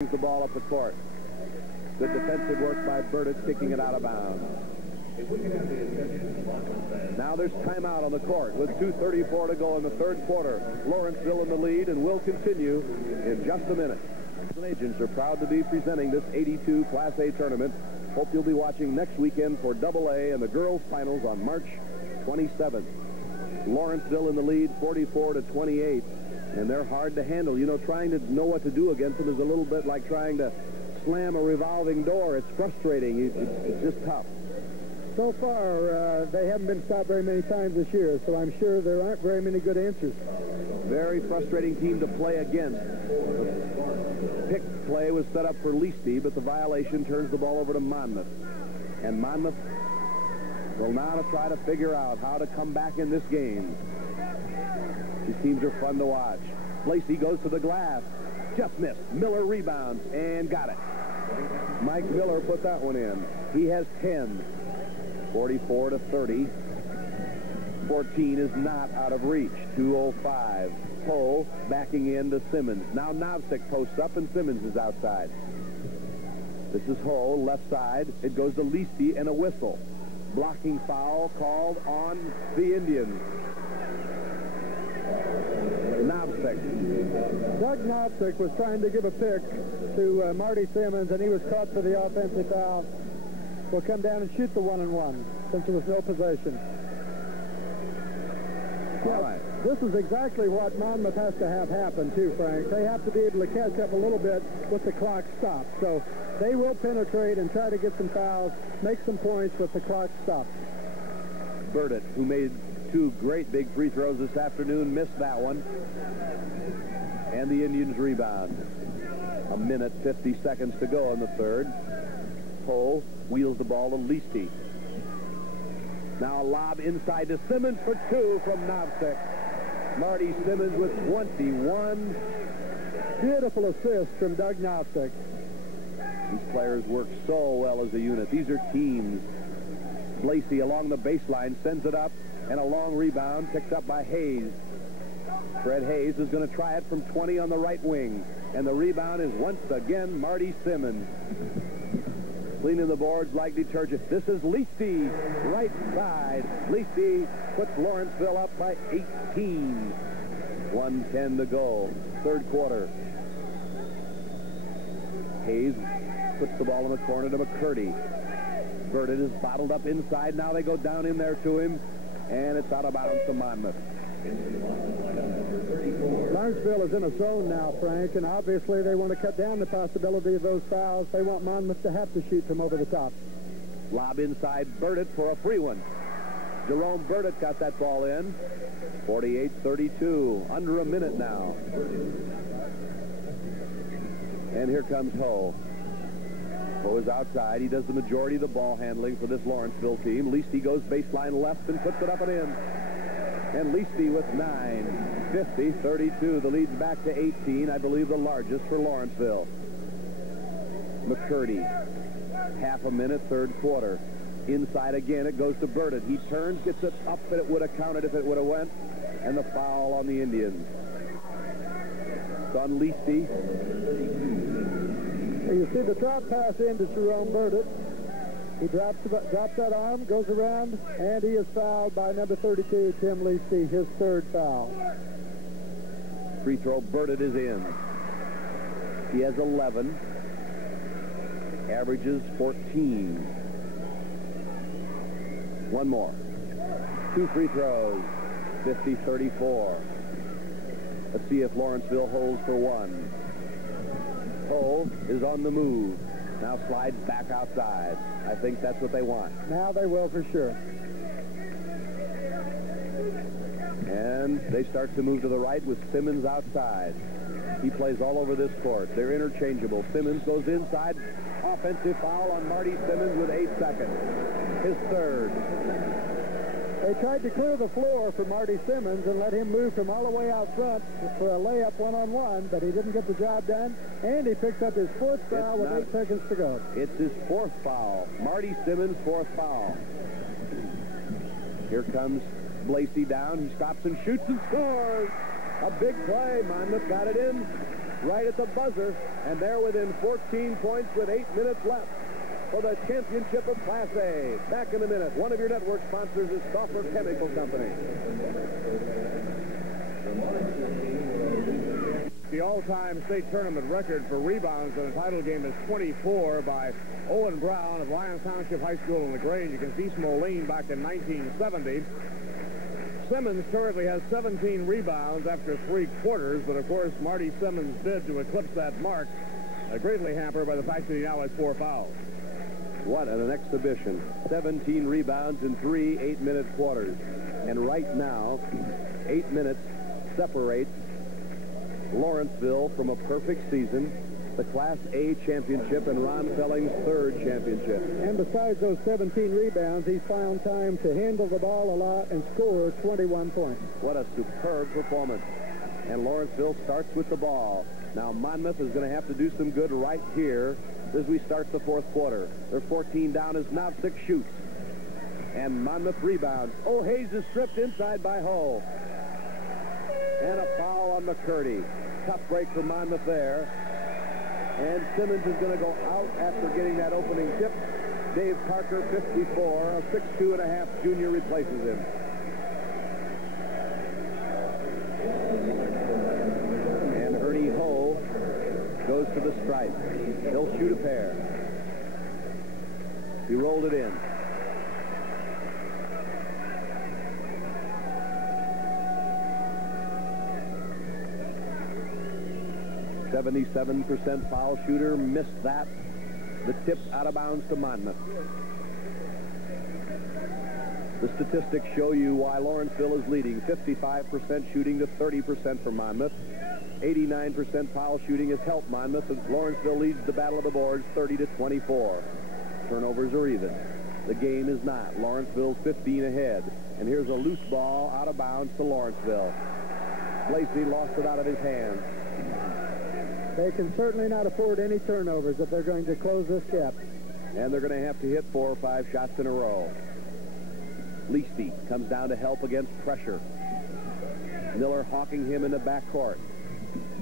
The ball up the court. Good defensive work by Burdett, kicking it out of bounds. Now there's timeout on the court with 2:34 to go in the third quarter. Lawrenceville in the lead and will continue in just a minute. The agents are proud to be presenting this 82 Class A tournament. Hope you'll be watching next weekend for AA and the girls' finals on March 27th. Lawrenceville in the lead, 44-28. And they're hard to handle. You know, trying to know what to do against them is a little bit like trying to slam a revolving door. It's frustrating. It's just tough. So far, they haven't been stopped very many times this year, so I'm sure there aren't very many good answers. Very frustrating team to play against. The pick play was set up for Leasty, but the violation turns the ball over to Monmouth. And Monmouth will now try to figure out how to come back in this game. These teams are fun to watch. Lacey goes to the glass. Just missed. Miller rebounds and got it. Mike Miller put that one in. He has 10. 44-30. 14 is not out of reach. 2:05. Poe backing in to Simmons. Now Novsek posts up and Simmons is outside. This is Ho, left side. It goes to Leasty and a whistle. Blocking foul called on the Indians. Novsek. Doug Novsek was trying to give a pick to Marty Simmons, and he was caught for the offensive foul. Will come down and shoot the 1-and-1 since there was no possession. All right. This is exactly what Monmouth has to have happen, too, Frank. They have to be able to catch up a little bit with the clock stopped. So they will penetrate and try to get some fouls, make some points with the clock stopped. Burdett, who made 2 great big free throws this afternoon, missed that one. And the Indians rebound. 1:50 to go in the third. Poe wheels the ball to Leasty. Now a lob inside to Simmons for 2 from Novsek. Marty Simmons with 21. Beautiful assist from Doug Novsek. These players work so well as a unit. These are teams. Lacey along the baseline sends it up, and a long rebound picked up by Hayes. Fred Hayes is going to try it from 20 on the right wing, and the rebound is once again Marty Simmons. Cleaning the boards like detergent. This is Leasty, right side. Leasty puts Lawrenceville up by 18. 1:10 to go. Third quarter. Hayes puts the ball in the corner to McCurdy. Burdett is bottled up inside. Now they go down in there to him, and it's out of bounds to Monmouth. Lawrenceville is in a zone now, Frank, and obviously they want to cut down the possibility of those fouls. They want Monmouth to have to shoot from over the top. Lob inside Burdett for a free one. Jerome Burdett got that ball in. 48-32. Under a minute now. And here comes Ho. Ho is outside. He does the majority of the ball handling for this Lawrenceville team. Leasty goes baseline left and puts it up and in. And Leasty with 9. 50-32. The lead's back to 18. I believe the largest for Lawrenceville. McCurdy. Half a minute, third quarter. Inside again. It goes to Burdett. He turns, gets it up, and it would have counted if it would have went. And the foul on the Indians. It's on Leasty. You see the drop pass into Jerome Burdett. He drops that arm, goes around, and he is fouled by number 32, Tim Leasty, his third foul. Free throw, Burdett is in. He has 11. Averages 14. One more. 2 free throws. 50-34. Let's see if Lawrenceville holds for one. Poe is on the move. Now slides back outside. I think that's what they want. Now they will for sure. And they start to move to the right with Simmons outside. He plays all over this court. They're interchangeable. Simmons goes inside. Offensive foul on Marty Simmons with 8 seconds. His third. They tried to clear the floor for Marty Simmons and let him move from all the way out front for a layup 1-on-1, but he didn't get the job done, and he picks up his 4th foul with 8 seconds to go. It's his 4th foul. Marty Simmons' 4th foul. Here comes Lacey down. He stops and shoots and scores. A big play. Monmouth got it in. right at the buzzer, and they're within 14 points with 8 minutes left for the championship of Class A. Back in a minute. One of your network sponsors is Stauffer Chemical Company. The all-time state tournament record for rebounds in a title game is 24 by Owen Brown of Lyons Township High School in LaGrange. You can see Moline back in 1970. Simmons currently has 17 rebounds after 3 quarters, but of course Marty Simmons' bid to eclipse that mark greatly hampered by the fact that he now has 4 fouls. What an exhibition. 17 rebounds in 3 8-minute quarters. And right now, 8 minutes separates Lawrenceville from a perfect season, the Class A championship, and Ron Felling's 3rd championship. And besides those 17 rebounds, he's found time to handle the ball a lot and score 21 points. What a superb performance. And Lawrenceville starts with the ball. Now Monmouth is going to have to do some good right here as we start the 4th quarter. They're 14 down as Novsik shoots. And Monmouth rebounds. Oh, Hayes is stripped inside by Ho. And a foul on McCurdy. Tough break for Monmouth there. And Simmons is going to go out after getting that opening tip. Dave Parker, 54, a 6'2.5" junior, replaces him. And Ernie Ho goes to the stripe. He'll shoot a pair. He rolled it in. 77% foul shooter, missed that. The tip out of bounds to Monmouth. The statistics show you why Lawrenceville is leading. 55% shooting to 30% for Monmouth. 89% foul shooting has helped Monmouth, as Lawrenceville leads the battle of the boards 30-24. Turnovers are even. The game is not. Lawrenceville's 15 ahead. And here's a loose ball out of bounds to Lawrenceville. Lacey lost it out of his hands. They can certainly not afford any turnovers if they're going to close this gap. And they're going to have to hit 4 or 5 shots in a row. Leasty comes down to help against pressure. Miller hawking him in the backcourt.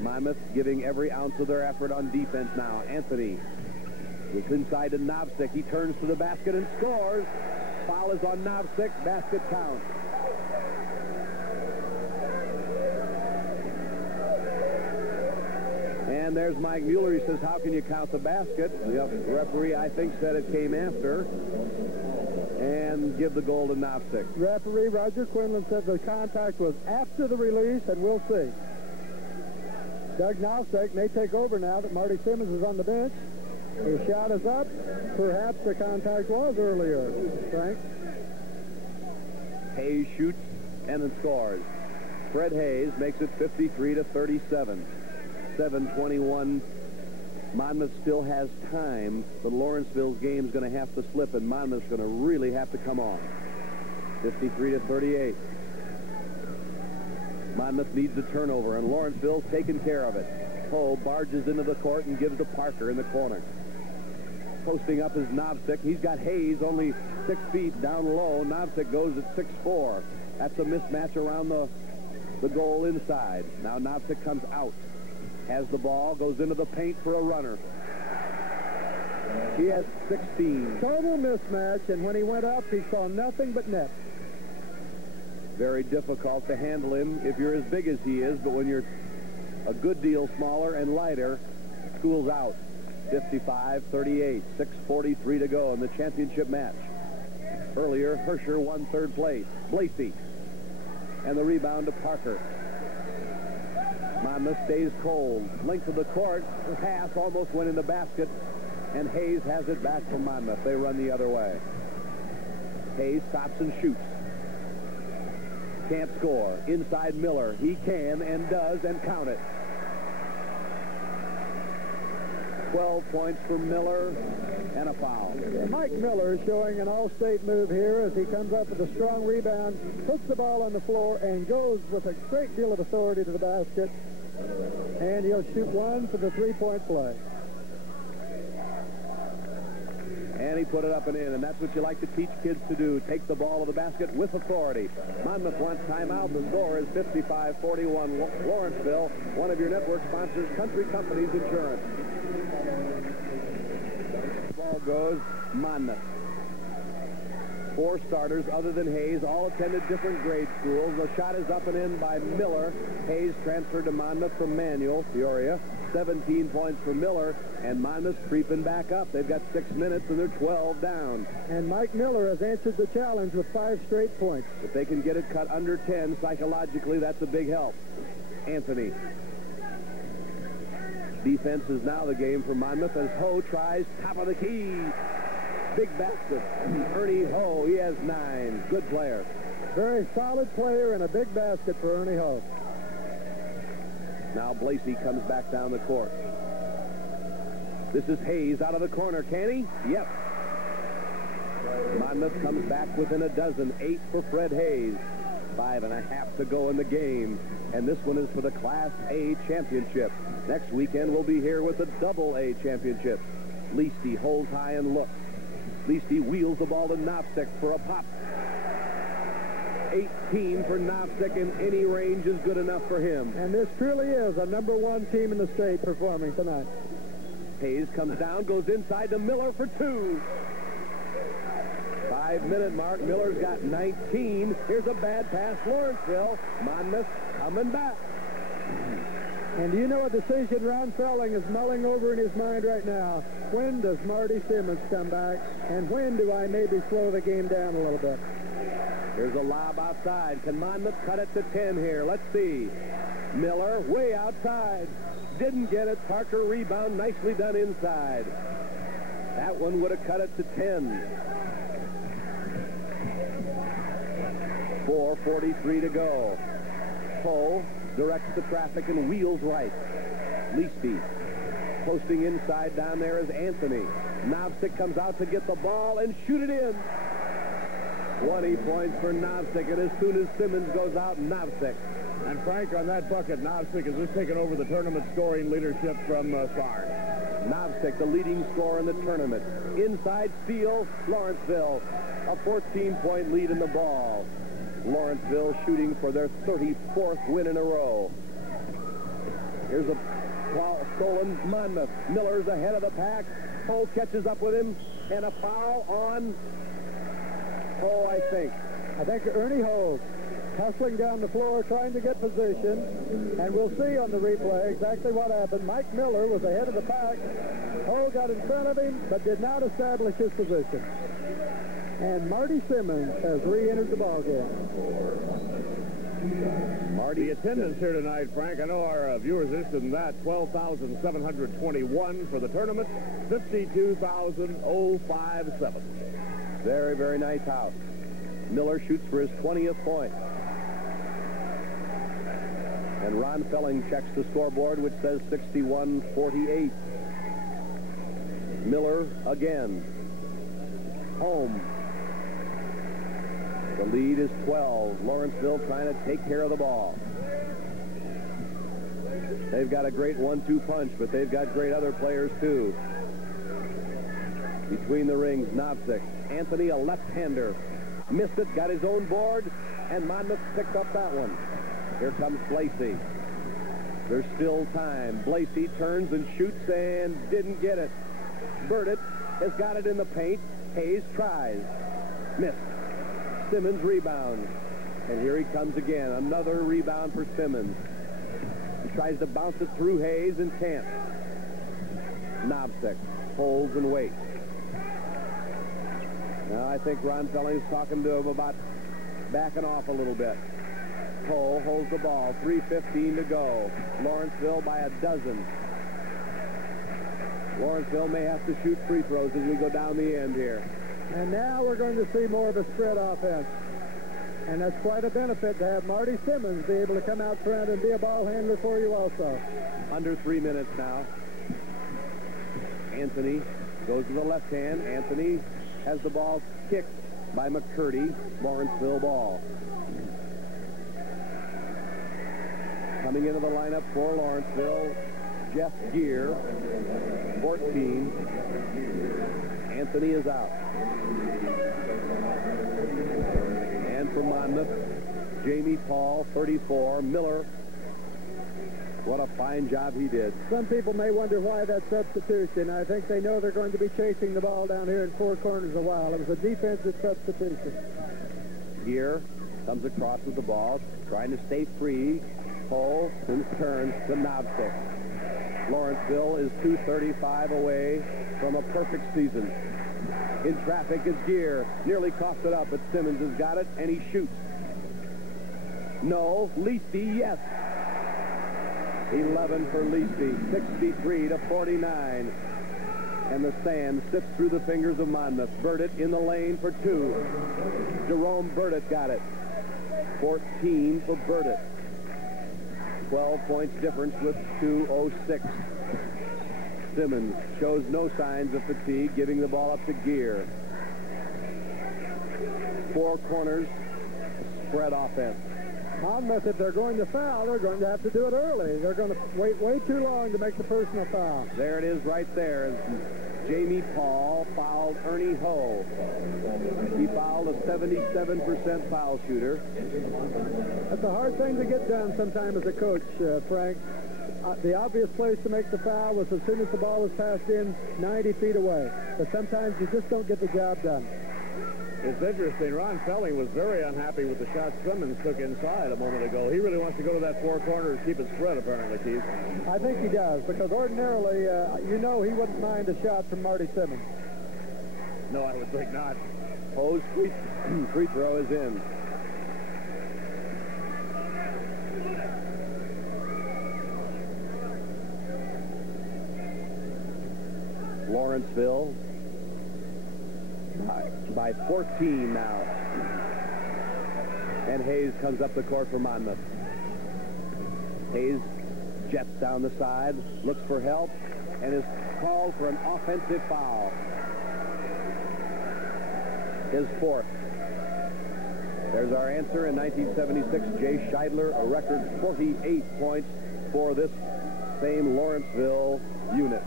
Monmouth giving every ounce of their effort on defense now. Anthony is inside to Novsik. He turns to the basket and scores. Foul is on Novsik. Basket counts. And there's Mike Mueller. He says, how can you count the basket? The referee, I think, said it came after. And give the goal to Novsik. Referee Roger Quinlan said the contact was after the release, and we'll see. Doug Novsik may take over now that Marty Simmons is on the bench. His shot is up. Perhaps the contact was earlier, Frank. Hayes shoots and then scores. Fred Hayes makes it 53-37. 7:21. Monmouth still has time, but Lawrenceville's game is going to have to slip, and Monmouth's going to really have to come on. 53-38. Monmouth needs a turnover, and Lawrenceville's taking care of it. Ho barges into the court and gives to Parker in the corner. Posting up is Novsik. He's got Hayes only 6 feet down low. Novsik goes at 6'4". That's a mismatch around the goal inside. Now Novsik comes out. Has the ball, goes into the paint for a runner. He has 16. Total mismatch, and when he went up, he saw nothing but net. Very difficult to handle him if you're as big as he is, but when you're a good deal smaller and lighter, school's out. 55-38, 6:43 to go in the championship match. Earlier, Herscher won 3rd place. Blasey. And the rebound to Parker. Monmouth stays cold. Length of the court. The pass almost went in the basket. And Hayes has it back from Monmouth. They run the other way. Hayes stops and shoots. Can't score. Inside Miller. He can and does, and count it. 12 points for Miller and a foul. Mike Miller showing an all-state move here as he comes up with a strong rebound, puts the ball on the floor, and goes with a great deal of authority to the basket. And he'll shoot one for the 3-point play. And he put it up and in, and that's what you like to teach kids to do. Take the ball to the basket with authority. Monmouth wants timeout. The score is 55-41. Lawrenceville, one of your network sponsors, Country Companies Insurance. Ball goes Monmouth. 4 starters other than Hayes, all attended different grade schools. The shot is up and in by Miller. Hayes transferred to Monmouth from Manual, Peoria. 17 points for Miller, and Monmouth creeping back up. They've got 6 minutes, and they're 12 down. And Mike Miller has answered the challenge with 5 straight points. If they can get it cut under 10, psychologically, that's a big help. Anthony. Defense is now the game for Monmouth as Ho tries top of the key. Big basket. Ernie Ho, he has 9. Good player. Very solid player and a big basket for Ernie Ho. Now Blasey comes back down the court. This is Hayes out of the corner. Can he? Yep. Monmouth comes back within a dozen. 8 for Fred Hayes. 5.5 to go in the game. And this one is for the Class A championship. Next weekend we'll be here with the Double A championship. Leasty holds high and looks. Leasty wheels the ball to Novsek for a pop. 18 for Novsek, and any range is good enough for him. And this truly is a #1 team in the state performing tonight. Hayes comes down, goes inside to Miller for 2. 5-minute mark. Miller's got 19. Here's a bad pass. Lawrenceville. Monmouth coming back. And you know a decision Ron Felling is mulling over in his mind right now. When does Marty Simmons come back? And when do I maybe slow the game down a little bit? Here's a lob outside. Can Monmouth cut it to 10 here? Let's see. Miller way outside. Didn't get it. Parker rebound. Nicely done inside. That one would have cut it to 10. 4:43 to go. Poe directs the traffic and wheels right. Leasby posting inside down there is Anthony. Novsek comes out to get the ball and shoot it in. 20 points for Novsek, and as soon as Simmons goes out, Novsek. And Frank, on that bucket, Novsek has just taken over the tournament scoring leadership from Sarge. Novsek, the leading scorer in the tournament. Inside steal, Lawrenceville. A 14-point lead in the ball. Lawrenceville shooting for their 34th win in a row. Here's a stolen Monmouth. Miller's ahead of the pack. Poe catches up with him, and a foul on Ho, I think. I think Ernie Ho hustling down the floor, trying to get position, and we'll see on the replay exactly what happened. Mike Miller was ahead of the pack. Ho got in front of him, but did not establish his position. And Marty Simmons has re-entered the ballgame. The attendance here tonight, Frank, I know our viewers are interested in that. 12,721 for the tournament, 52,057. Very, very nice house. Miller shoots for his 20th point. And Ron Felling checks the scoreboard, which says 61-48. Miller again. Home. The lead is 12. Lawrenceville trying to take care of the ball. They've got a great 1-2 punch, but they've got great other players, too. Between the rings, Novsek. Anthony, a left-hander. Missed it, got his own board, and Monmouth picked up that one. Here comes Blasey. There's still time. Blasey turns and shoots and didn't get it. Burdett has got it in the paint. Hayes tries. Missed. Simmons rebounds. And here he comes again. Another rebound for Simmons. He tries to bounce it through Hayes and can't. Novsek holds and waits. Now I think Ron Felling's talking to him about backing off a little bit. Poe holds the ball. 3:15 to go. Lawrenceville by a dozen. Lawrenceville may have to shoot free throws as we go down the end here. And now we're going to see more of a spread offense. And that's quite a benefit to have Marty Simmons be able to come out front and be a ball handler for you also. Under 3 minutes now. Anthony goes to the left hand. Anthony has the ball kicked by McCurdy. Lawrenceville ball. Coming into the lineup for Lawrenceville, Jeff Gear. 14. Anthony is out. And for Monmouth, Jamie Paul, 34. Miller. What a fine job he did. Some people may wonder why that substitution. I think they know they're going to be chasing the ball down here in four corners a while. It was a defensive substitution. Gear comes across with the ball, trying to stay free. Hull and turns to Novsek. Lawrenceville is 2:35 away from a perfect season. In traffic is Gear. Nearly coughed it up, but Simmons has got it, and he shoots. No. Leasty, yes. 11 for Leasty, 63-49. And the sand sifts through the fingers of Monmouth. Burdett in the lane for 2. Jerome Burdett got it. 14 for Burdett. 12 points difference with 2:06. Simmons shows no signs of fatigue, giving the ball up to Gear. Four corners, spread offense. Monmouth, if they're going to foul, they're going to have to do it early. They're going to wait way too long to make the personal foul. There it is right there. Jamie Paul fouled Ernie Ho. He fouled a 77% foul shooter. That's a hard thing to get done sometime as a coach, Frank. The obvious place to make the foul was as soon as the ball was passed in 90 feet away. But sometimes you just don't get the job done. It's interesting. Ron Felling was very unhappy with the shot Simmons took inside a moment ago. He really wants to go to that four corner and keep it spread, apparently, Keith. I think he does, because ordinarily, you know he wouldn't mind a shot from Marty Simmons. No, I would think not. Ho's free throw is in. Lawrenceville by 14 now. And Hayes comes up the court for Monmouth. Hayes jets down the side, looks for help, and is called for an offensive foul. His fourth. There's our answer. In 1976, Jay Scheidler, a record 48 points for this same Lawrenceville unit.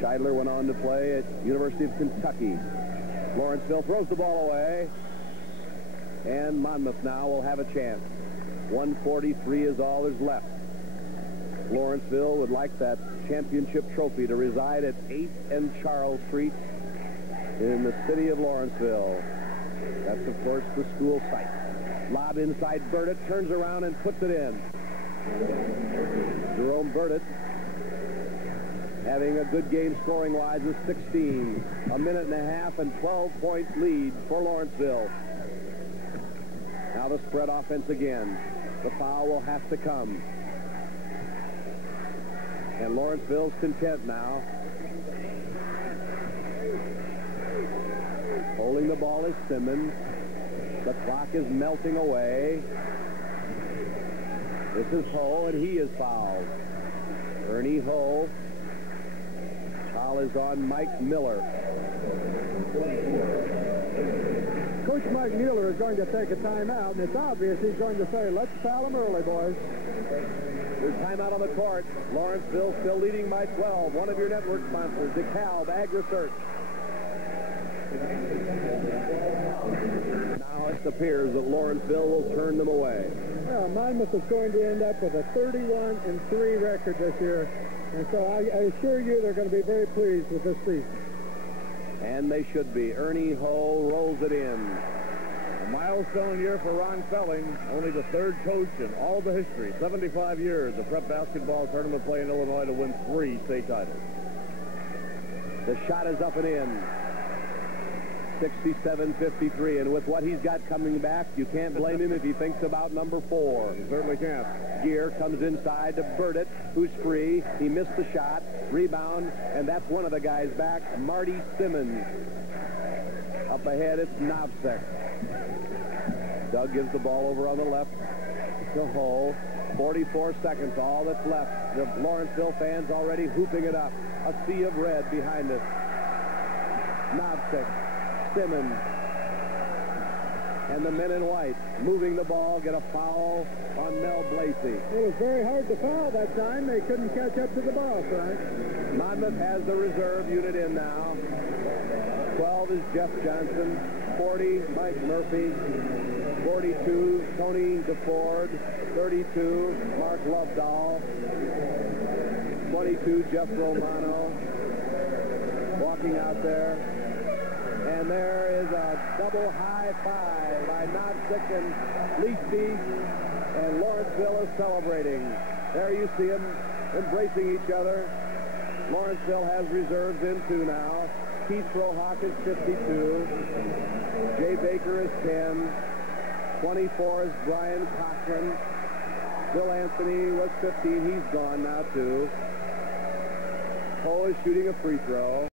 Scheidler went on to play at University of Kentucky. Lawrenceville throws the ball away, and Monmouth now will have a chance. 1:43 is all there's left. Lawrenceville would like that championship trophy to reside at 8th and Charles Street in the city of Lawrenceville. That's, of course, the school site. Lob inside Burdett, turns around and puts it in. Jerome Burdett having a good game scoring-wise with 16. A minute and a half and 12-point lead for Lawrenceville. Now the spread offense again. The foul will have to come. And Lawrenceville's content now. Holding the ball is Simmons. The clock is melting away. This is Ho, and he is fouled. Ernie Ho. Foul is on Mike Miller. Coach Mike Mueller is going to take a timeout, and it's obvious he's going to say, let's foul him early, boys. There's timeout on the court. Lawrenceville still leading by 12. One of your network sponsors, DeKalb Ag Research. Now it appears that Lawrenceville will turn them away. Well, Monmouth is going to end up with a 31-3 record this year. And so I assure you they're going to be very pleased with this season. And they should be. Ernie Ho rolls it in. A milestone year for Ron Felling, only the third coach in all the history, 75 years of prep basketball tournament play in Illinois to win 3 state titles. The shot is up and in. 67-53, and with what he's got coming back, you can't blame him if he thinks about number 4. You certainly can't. Gear comes inside to Burdett, who's free. He missed the shot. Rebound, and that's one of the guys back, Marty Simmons. Up ahead, it's Novsek. Doug gives the ball over on the left to Ho. 44 seconds, all that's left. The Lawrenceville fans already hooping it up. A sea of red behind us. Novsek. Simmons. And the men in white moving the ball get a foul on Mel Blasey. It was very hard to foul that time. They couldn't catch up to the ball, Frank. Monmouth has the reserve unit in now. 12 is Jeff Johnson. 40, Mike Murphy. 42, Tony DeFord. 32, Mark Lovedahl. 22, Jeff Romano. Walking out there. And there is a double high five by Notsick and Leachby. And Lawrenceville is celebrating. There you see them embracing each other. Lawrenceville has reserves in 2 now. Keith Frohock is 52. Jay Baker is 10. 24 is Brian Cochran. Bill Anthony was 15. He's gone now, too. Poe is shooting a free throw.